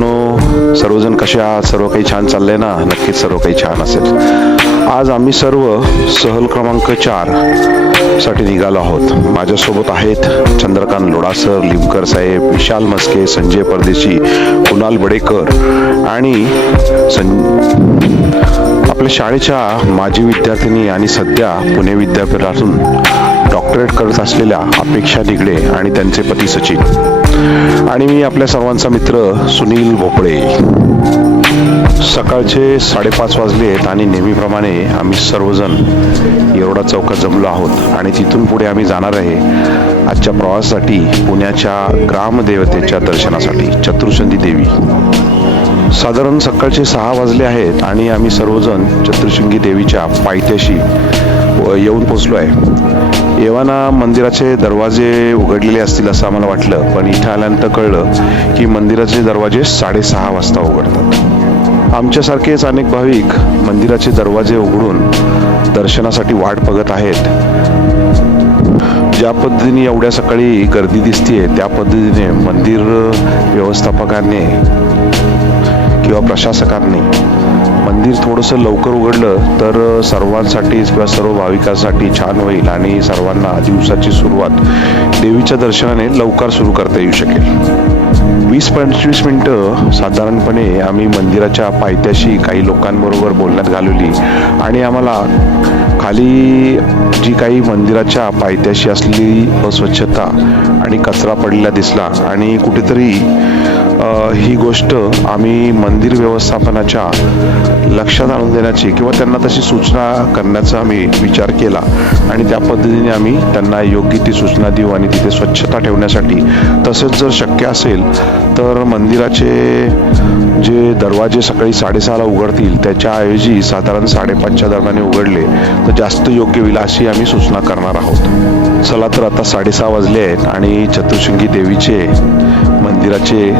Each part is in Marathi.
मित्रांनो, सर्वजण कसे आहात? सर्व काही छान चाललंय ना? नक्कीच सर्व काही छान असेल. आज आम्ही सर्व सहल क्रमांक 4 साठी निघालो आहोत. माझ्यासोबत आहेत चंद्रकांत लोडासर, लिमकर साहेब, विशाल मस्के, संजय परदेशी, कुणाल बडेकर आणि आपल्या शाळेच्या माजी विद्यार्थिनी आणि सध्या पुणे विद्यापीठातून डॉक्टरेट करत असलेल्या अपेक्षा निगडे आणि त्यांचे पती सचिन आणि मी आपल्या सर्वांचा मित्र सुनील भोपळे. सकाळचे 5:30 वाजलेत आणि नेहमीप्रमाणे आम्ही सर्वजण येरवडा चौकात जमलो आहोत आणि तिथून पुढे आम्ही जाणार आहे आजच्या प्रवासासाठी पुण्याच्या ग्रामदेवतेच्या दर्शनासाठी, चतुर्शृंगी देवी. साधारण सकाळचे 6 वाजले आहेत आणि आम्ही सर्वजण चतुर्शृंगी देवीच्या पायथ्याशी येऊन पोचलो आहे. येवाना मंदिराचे दरवाजे उघडलेले असतील असं आम्हाला वाटलं, पण इथं आल्यानंतर कळलं की मंदिराचे दरवाजे 6:30 वाजता उघडतात. आमच्यासारखेच अनेक भाविक मंदिराचे दरवाजे उघडून दर्शनासाठी वाट बघत आहेत. ज्या पद्धतीने एवढ्या सकाळी गर्दी दिसतीये त्या पद्धतीने मंदिर व्यवस्थापकाने किंवा प्रशासकांनी मंदिर थोडंसं लवकर उघडलं तर सर्वांसाठीच किंवा सर्व भाविकांसाठी छान होईल आणि सर्वांना दिवसाची सुरुवात देवीच्या दर्शनाने लवकर सुरू करता येऊ शकेल. 20-25 मिनिटं साधारणपणे आम्ही मंदिराच्या पायथ्याशी काही लोकांबरोबर बोलण्यात घालवली आणि आम्हाला खाली जी काही मंदिराच्या पायथ्याशी असलेली अस्वच्छता आणि कचरा पडलेला दिसला आणि कुठेतरी ही गोष्ट आम्ही मंदिर व्यवस्थापनाच्या लक्षात आणून देण्याची किंवा त्यांना तशी सूचना करण्याचा आम्ही विचार केला आणि त्या पद्धतीने आम्ही त्यांना योग्य ती सूचना देऊ आणि तिथे स्वच्छता ठेवण्यासाठी, तसेच जर शक्य असेल तर मंदिराचे जे दरवाजे सकाळी 6:30ला उघडतील त्याच्याऐवजी साधारण 5:30च्या दरम्यान उघडले तर जास्त योग्य होईल अशी आम्ही सूचना करणार आहोत. चला तर आता 6:30 वाजले आहेत आणि चतुर्शृंगी देवीचे मंदिराचे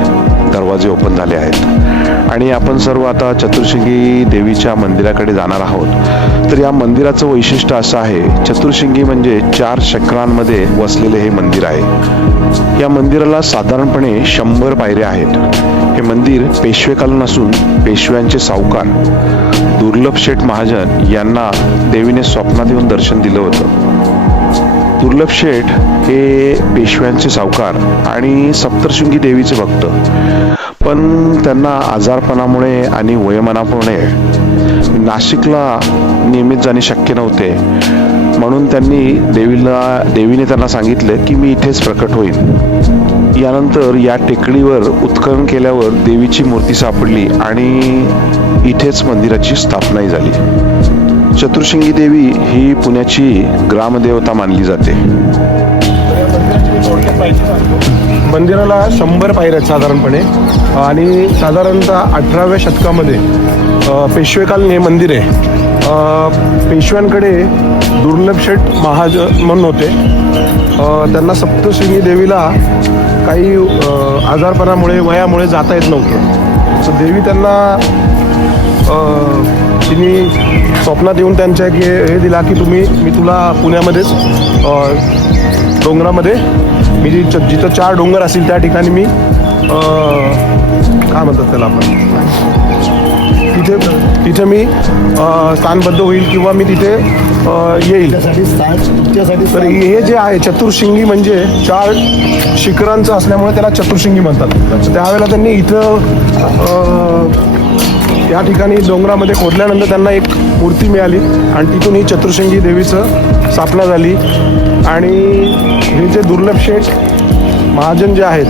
दरवाजे ओपन झाले आहेत आणि आपण सर्व आता चतुर्शृंगी देवीच्या मंदिराकडे जाणार आहोत. तर या मंदिराचं वैशिष्ट्य असं आहे, चतुर्शृंगी म्हणजे 4 शिखरांमध्ये वसलेले हे मंदिर आहे. या मंदिराला साधारणपणे 100 पायऱ्या आहेत. हे मंदिर पेशवेकालीन असून पेशव्यांचे सावकार दुर्लभ शेठ महाजन यांना देवीने स्वप्नात येऊन दर्शन दिलं होतं. दुर्लभ शेठ हे पेशव्यांचे सावकार आणि सप्तशृंगी देवीचे भक्त, पण त्यांना आजारपणामुळे आणि वयोमानामुळे नाशिकला नियमित जाणे शक्य नव्हते. म्हणून देवीने त्यांना सांगितलं की मी इथेच प्रकट होईल. यानंतर या टेकडीवर उत्खनन केल्यावर देवीची मूर्ती सापडली आणि इथेच मंदिराची स्थापनाही झाली. चतुर्शृंगी देवी ही पुण्याची ग्रामदेवता मानली जाते. मंदिराला 100 पायऱ्या आहेत साधारणपणे आणि साधारणतः 18व्या शतकामध्ये पेशवेकालीन हे मंदिर आहे. पेशव्यांकडे दुर्लभ शेठ महाजन म्हणून होते. त्यांना सप्तशृंगी देवीला काही आजारपणामुळे वयामुळे जाता येत नव्हतं. तर देवी त्यांना तिने स्वप्नात येऊन त्यांच्या हे दिला की मी तुला पुण्यामध्येच डोंगरामध्ये मी जिथं 4 डोंगर असतील त्या ठिकाणी मी काय म्हणतात त्याला आपण तिथे मी स्थानबद्ध होईल किंवा मी तिथे येईल. तर हे जे आहे चतुर्शृंगी म्हणजे 4 शिखरांचं असल्यामुळे त्याला चतुर्शृंगी म्हणतात. त्यावेळेला त्यांनी इथं या ठिकाणी डोंगरामध्ये खोदल्यानंतर त्यांना एक मूर्ती मिळाली आणि तिथून ही चतुर्शृंगी देवीचं स्थापना झाली. आणि हे जे दुर्लभ शेठ महाजन जे आहेत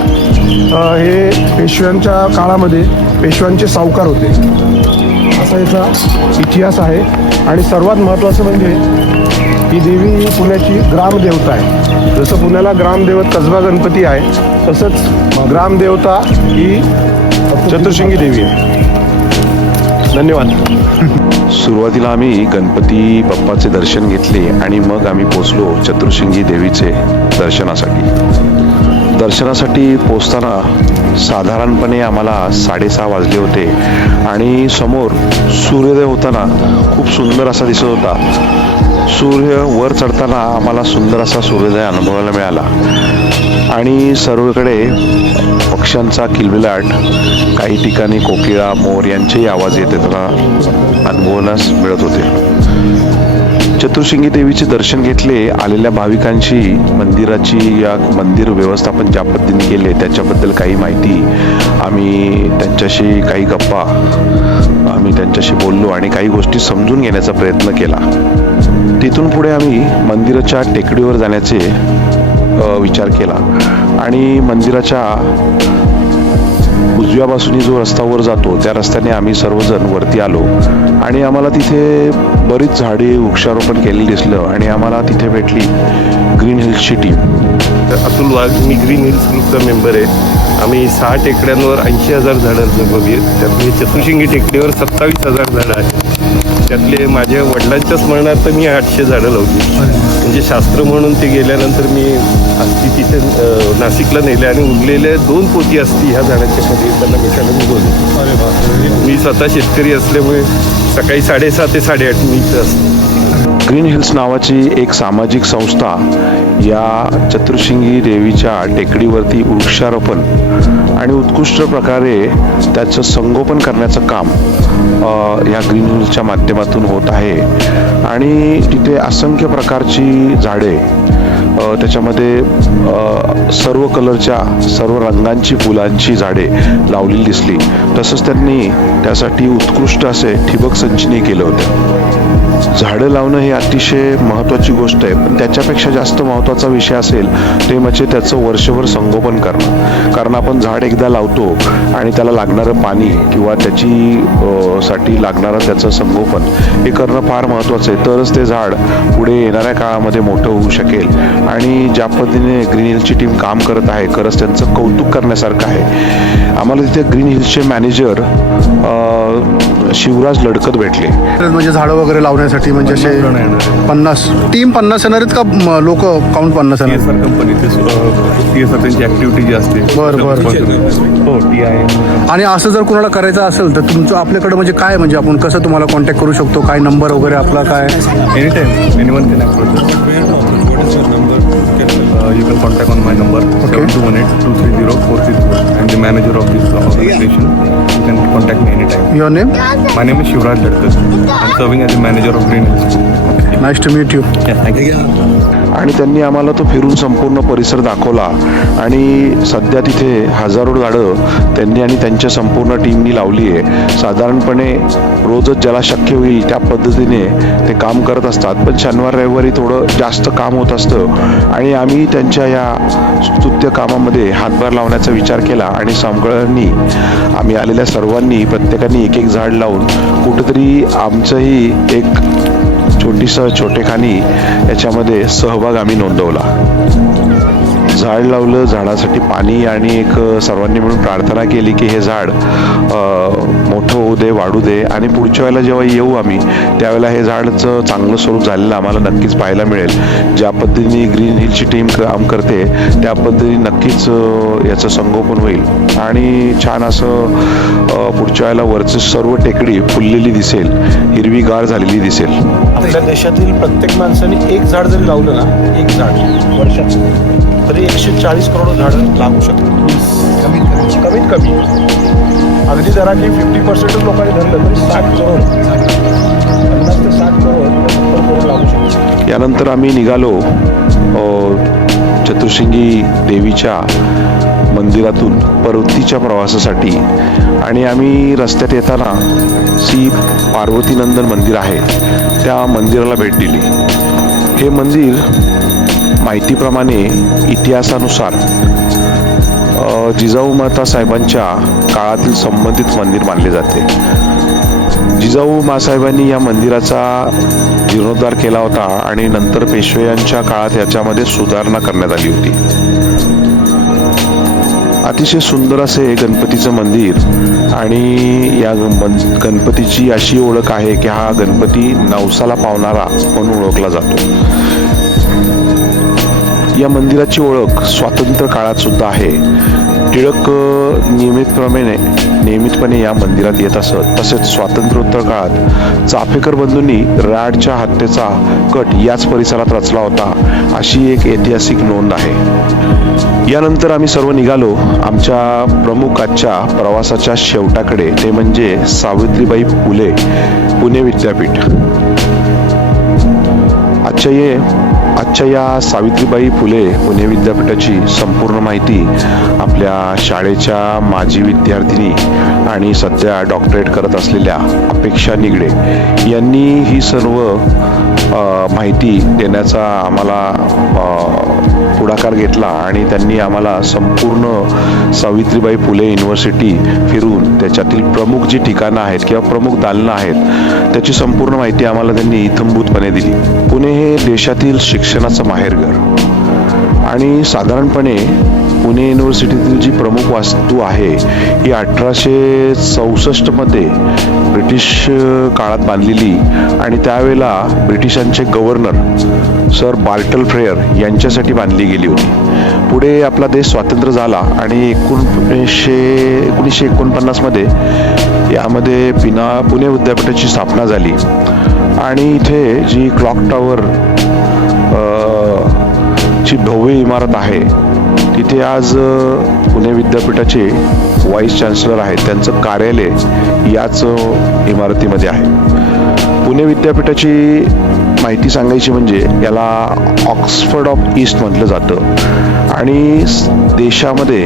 हे पेशव्यांच्या काळामध्ये पेशव्यांचे सावकार होते, असा याचा इतिहास आहे. आणि सर्वात महत्त्वाचं म्हणजे ही देवी ही पुण्याची ग्रामदेवता आहे. जसं पुण्याला ग्रामदेवत कसबा गणपती आहे तसंच ग्रामदेवता ही चतुर्शृंगी देवी आहे. धन्यवाद. सुरुवातीला आम्ही गणपती बाप्पाचे दर्शन घेतले आणि मग आम्ही पोचलो चतुर्शृंगी देवीचे दर्शनासाठी पोचताना साधारणपणे आम्हाला 6:30 वाजले होते आणि समोर सूर्योदय होताना खूप सुंदर असा दिसत होता. सूर्य वर चढताना आम्हाला सुंदर असा सूर्योदय अनुभवायला मिळाला. आणि सर्वकडे पक्ष्यांचा किलबिलाट, काही ठिकाणी कोकिळा, मोर यांचेही आवाज येते त्याला अनुभवण्यास मिळत होते. चतुर्शिंगी देवीचे दर्शन घेतले. आलेल्या भाविकांशी मंदिर व्यवस्थापन ज्या पद्धतीने केले त्याच्याबद्दल काही माहिती आम्ही त्यांच्याशी, काही गप्पा आम्ही त्यांच्याशी बोललो आणि काही गोष्टी समजून घेण्याचा प्रयत्न केला. तिथून पुढे आम्ही मंदिराच्या टेकडीवर जाण्याचे विचार केला आणि मंदिराच्या उजव्या बाजूने जो रस्ता वर जातो त्या रस्त्याने आम्ही सर्वजण वरती आलो आणि आम्हाला तिथे बरीच झाडे वृक्षारोपण केलेली दिसलं आणि आम्हाला तिथे भेटली ग्रीन हिल्सची टीम. अतुल वाघ, मी ग्रीन हिल्स ग्रुपचा मेंबर आहे. आम्ही 6 टेकड्यांवर 80,000 झाडं बघित. त्यातले चतुर्शिंगी टेकडीवर 27,000 झाडं आहेत. त्यातले माझ्या वडिलांच्या स्मरणार्थ मी 800 झाडं लावली. म्हणजे शास्त्र म्हणून ते गेल्यानंतर मी अस्थी तिथे नाशिकला नेले आणि उरलेले 2 पोती असती ह्या झाडांच्या मध्ये त्यांना भेटायला निघवले. मी स्वतः शेतकरी असल्यामुळे सकाळी 7:30 ते 8:30 मी इथं असतो. ग्रीन हिल्स नावाची एक सामाजिक संस्था या चतुर्शिंगी देवीच्या टेकडीवरती वृक्षारोपण आणि उत्कृष्ट प्रकारे त्याचं संगोपन करण्याचं काम या ग्रीन हिल्सच्या माध्यमातून होत आहे. आणि तिथे असंख्य प्रकारची झाडे, त्याच्यामध्ये सर्व कलरच्या, सर्व रंगांची फुलांची झाडे लावलेली दिसली. तसंच त्यांनी त्यासाठी उत्कृष्ट असे ठिबक सिंचनही केलं होतं. झाडं लावणं ही अतिशय महत्त्वाची गोष्ट आहे, पण त्याच्यापेक्षा जास्त महत्त्वाचा विषय असेल ते म्हणजे त्याचं वर्षभर संगोपन करणं. कारण आपण झाड एकदा लावतो आणि त्याला लागणारं पाणी किंवा साठी लागणारं त्याचं संगोपन हे करणं फार महत्त्वाचं आहे. तरच ते झाड पुढे येणाऱ्या काळामध्ये मोठं होऊ शकेल. आणि ज्या पद्धतीने ग्रीन हिल्सची टीम काम करत आहे, खरंच त्यांचं कौतुक करण्यासारखं आहे. आम्हाला तिथे ग्रीन हिल्सचे मॅनेजर शिवराज लडकत भेटले. म्हणजे झाडं वगैरे लावण्यासाठी म्हणजे असे 50 टीम 50 येणार आहेत का लोक काउंट 50 येणार? CSR कंपनी CSR त्यांची ऍक्टिव्हिटी जी असते. बरं. हो, टी आहे. आणि असं जर कोणाला करायचं असेल तर तुमचं आपल्याकडे म्हणजे काय, म्हणजे आपण कसं तुम्हाला कॉन्टॅक्ट करू शकतो? काय नंबर वगैरे आपला काय? Anytime, anyone can approach us. You can contact on my number, Okay. 728-230-464. I'm the manager of this organization. You can contact me anytime. Your name? My name is Shivraj Ladkar. I'm serving as the manager of Green Hills. Nice to meet you. Yeah, thank you. आणि त्यांनी आम्हाला तो फिरून संपूर्ण परिसर दाखवला आणि सध्या तिथे हजारो झाडं त्यांनी आणि त्यांच्या संपूर्ण टीमनी लावली आहे. साधारणपणे रोजच ज्याला शक्य होईल त्या पद्धतीने ते काम करत असतात, पण शनिवार रविवारी थोडं जास्त काम होत असतं आणि आम्ही त्यांच्या या स्तुत्य कामामध्ये हातभार लावण्याचा विचार केला आणि सगळ्यांनी, आम्ही आलेल्या सर्वांनी प्रत्येकाने एक झाड लावून कुठंतरी आमचंही एक छोटेखानी याच्यामध्ये सहभाग आम्ही नोंदवला. झाड लावलं, झाडासाठी पाणी आणि एक सर्वांनी मिळून प्रार्थना केली की हे झाड मोठं होऊ दे, वाढू दे आणि पुढच्या वेळेला जेव्हा येऊ आम्ही त्यावेळेला हे झाडाचं चांगलं स्वरूप झालेलं आम्हाला नक्कीच पाहायला मिळेल. ज्या पद्धतीने ग्रीन हिल्सची टीम काम करते त्या पद्धतीने नक्कीच याचं संगोपन होईल आणि छान असं पुढच्या वेळेला वरची सर्व टेकडी फुललेली दिसेल, हिरवीगार झालेली दिसेल. आपल्या देशातील प्रत्येक माणसाने एक झाड जरी लावलं ना, एक झाड वर्षात, तरी 140 करोड झाडं लागू शकतात. कमीत कमी अगदी जरा की 50% लोकांनी धरलं तरी 60 करोड, 50 ते 60 करोड लागू शकतात. यानंतर आम्ही निघालो चतुर्शिंगी देवीच्या मंदिरातून परतीच्या प्रवासासाठी आणि आम्ही रस्त्यात येताना श्री पार्वतीनंदन मंदिर आहे त्या मंदिराला भेट दिली. हे मंदिर माहितीप्रमाणे इतिहासानुसार जिजाऊ माता साहेबांच्या काळातील संबंधित मंदिर मानले जाते. जिजाऊ मासाहेबांनी या मंदिराचा जीर्णोद्धार केला होता आणि नंतर पेशव्यांच्या काळात याच्यामध्ये सुधारणा करण्यात आली होती. अतिशय सुंदर असे गणपतीचं मंदिर आणि या गणपतीची अशी ओळख आहे की हा गणपती नवसाला पावणारा म्हणून ओळखला जातो. या मंदिराची ओळख स्वातंत्र्य काळात सुद्धा आहे. टिळक नियमितप्रमाणे नियमितपणे या मंदिरात येत असत. तसेच स्वातंत्र्योत्तर काळात चाफेकर बंधूंनी राडच्या हत्येचा कट याच परिसरात रचला होता, अशी एक ऐतिहासिक नोंद आहे. यानंतर आम्ही सर्व निघालो आमच्या प्रमुख आजच्या प्रवासाच्या शेवटाकडे, ते म्हणजे सावित्रीबाई फुले पुणे विद्यापीठ. आजच्या या सावित्रीबाई फुले पुणे विद्यापीठाची संपूर्ण माहिती आपल्या शाळेच्या माजी विद्यार्थिनी आणि सध्या डॉक्टरेट करत असलेल्या अपेक्षा निगडे यांनी ही सर्व माहिती देण्याचा आम्हाला पुढाकार घेतला आणि त्यांनी आम्हाला संपूर्ण सावित्रीबाई फुले युनिव्हर्सिटी फिरून त्याच्यातील प्रमुख जी ठिकाणं आहेत किंवा प्रमुख दालनं आहेत त्याची संपूर्ण माहिती आम्हाला त्यांनी इत्थंभूतपणे दिली. पुणे हे देशातील शिक्षणाचं माहेरघर आणि साधारणपणे पुणे युनिव्हर्सिटीतील जी प्रमुख वास्तू आहे ही 1864 मध्ये ब्रिटिश काळात बांधलेली आणि त्यावेळेला ब्रिटिशांचे गव्हर्नर सर बार्टल फ्रेयर यांच्यासाठी बांधली गेली होती. पुढे आपला देश स्वतंत्र झाला आणि 1949 मध्ये यामध्ये पुणे विद्यापीठाची स्थापना झाली आणि इथे जी क्लॉक टॉवर ची भव्य इमारत आहे तिथे आज पुणे विद्यापीठाचे व्हाईस चान्सलर आहेत, त्यांचं कार्यालय याच इमारतीमध्ये आहे. पुणे विद्यापीठाची माहिती सांगायची म्हणजे याला ऑक्सफर्ड ऑफ ईस्ट म्हटलं जातं आणि देशामध्ये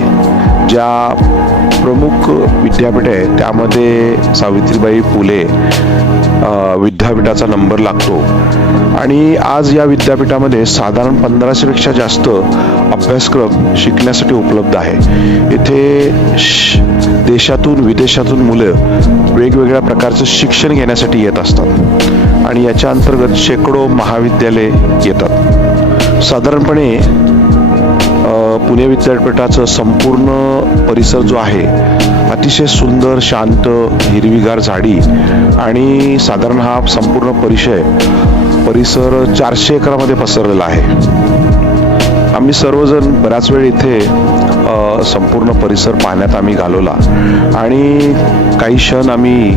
ज्या प्रमुख विद्यापीठ आहेत त्यामध्ये सावित्रीबाई फुले विद्यापीठाचा नंबर लागतो आणि आज या विद्यापीठामध्ये साधारण 1500 पेक्षा जास्त अभ्यासक्रम शिकण्यासाठी उपलब्ध आहे. इथे देशातून विदेशातून मुलं वेगवेगळ्या प्रकारचं शिक्षण घेण्यासाठी येत असतात आणि याच्या अंतर्गत शेकडो महाविद्यालये येतात. साधारणपणे पुणे विद्यापीठाचं संपूर्ण परिसर जो आहे अतिशय सुंदर, शांत, हिरवीगार झाडी आणि साधारण हा संपूर्ण परिसर 400 एकरामध्ये पसरलेला आहे. आम्ही सर्वजण बऱ्याच वेळ इथे संपूर्ण परिसर पाहण्यात आम्ही घालवला आणि काही क्षण आम्ही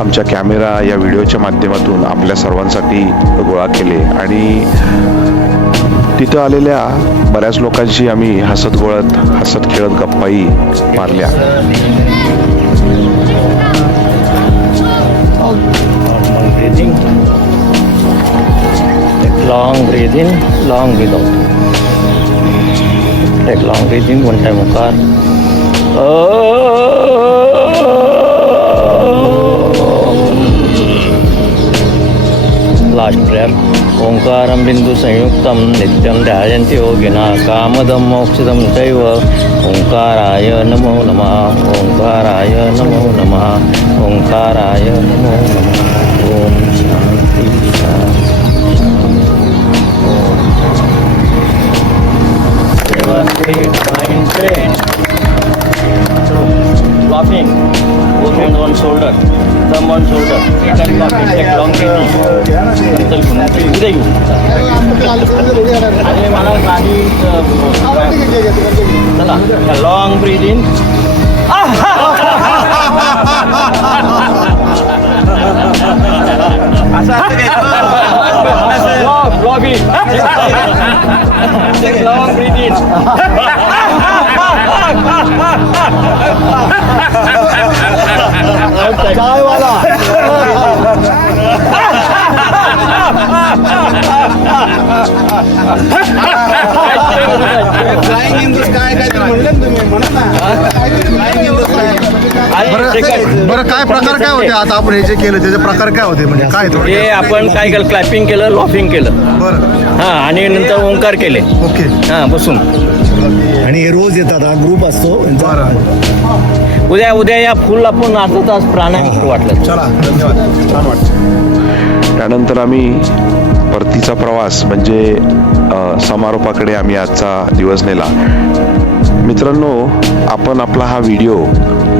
आमच्या कॅमेरा या व्हिडिओच्या माध्यमातून आपल्या सर्वांसाठी गोळा केले आणि तिथं आलेल्या बऱ्याच लोकांशी आम्ही हसत खेळत गप्पाही मारल्या. Long breathe in, long breathe out. Take long breathe in, one time Onkar. Last prayer. Omkaram bindu samyuktam nityam dhyayanti yogina kamadam mokshadam chaiva Omkaraya namo namah Omkaraya namo namah Omkaraya namo namah Om Shanti Shanti. Mind straight. Flopping. Both hands on shoulder. Thumb on shoulder. Take flopping. Take long breathing. उद्या येऊ. आणि मला गाडी चला long breath in. Lobby long breath in. काय वाला फ्लाइंग इन द स्काय काय म्हणलं तुम्ही म्हणा ना. बरं काय प्रकार काय होते आता आपण हे जे केलं त्याचे प्रकार काय होते म्हणजे काय थोडे हे आपण काय केलं, क्लॅपिंग केलं, लॉफिंग केलं. बरं हां आणि नंतर ओंकार केले. ओके हां बसून. आणि हे रोज येतात, हा ग्रुप असतो. बरं उद्या या फुल आपण अर्धा तास प्राणायाम वाटलं. चला धन्यवाद, छान वाटतं. त्यानंतर आम्ही परतीचा प्रवास म्हणजे समारोपाकडे आम्ही आजचा दिवस नेला. मित्रांनो, आपण आपला हा व्हिडिओ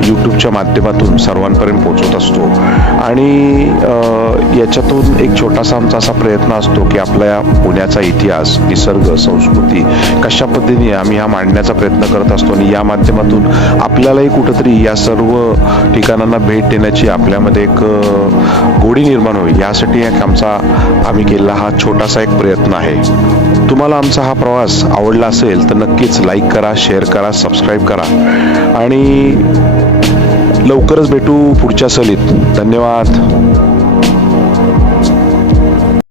यूट्यूबच्या माध्यमातून सर्वांपर्यंत पोहोचवत असतो आणि याच्यातून एक छोटासा आमचा असा प्रयत्न असतो की आपल्या पुण्याचा इतिहास, निसर्ग, संस्कृती कशा पद्धतीने आम्ही हा मांडण्याचा प्रयत्न करत असतो आणि या माध्यमातून आपल्यालाही कुठंतरी या सर्व ठिकाणांना भेट देण्याची आपल्यामध्ये एक गोडी निर्माण होईल, यासाठी एक आम्ही केलेला हा छोटासा एक प्रयत्न आहे. तुम्हाला आमचा हा प्रवास आवडला असेल तर नक्कीच लाईक करा, शेअर करा, सबस्क्राईब करा आणि लवकरच भेटू पुढच्या सहलीत. धन्यवाद.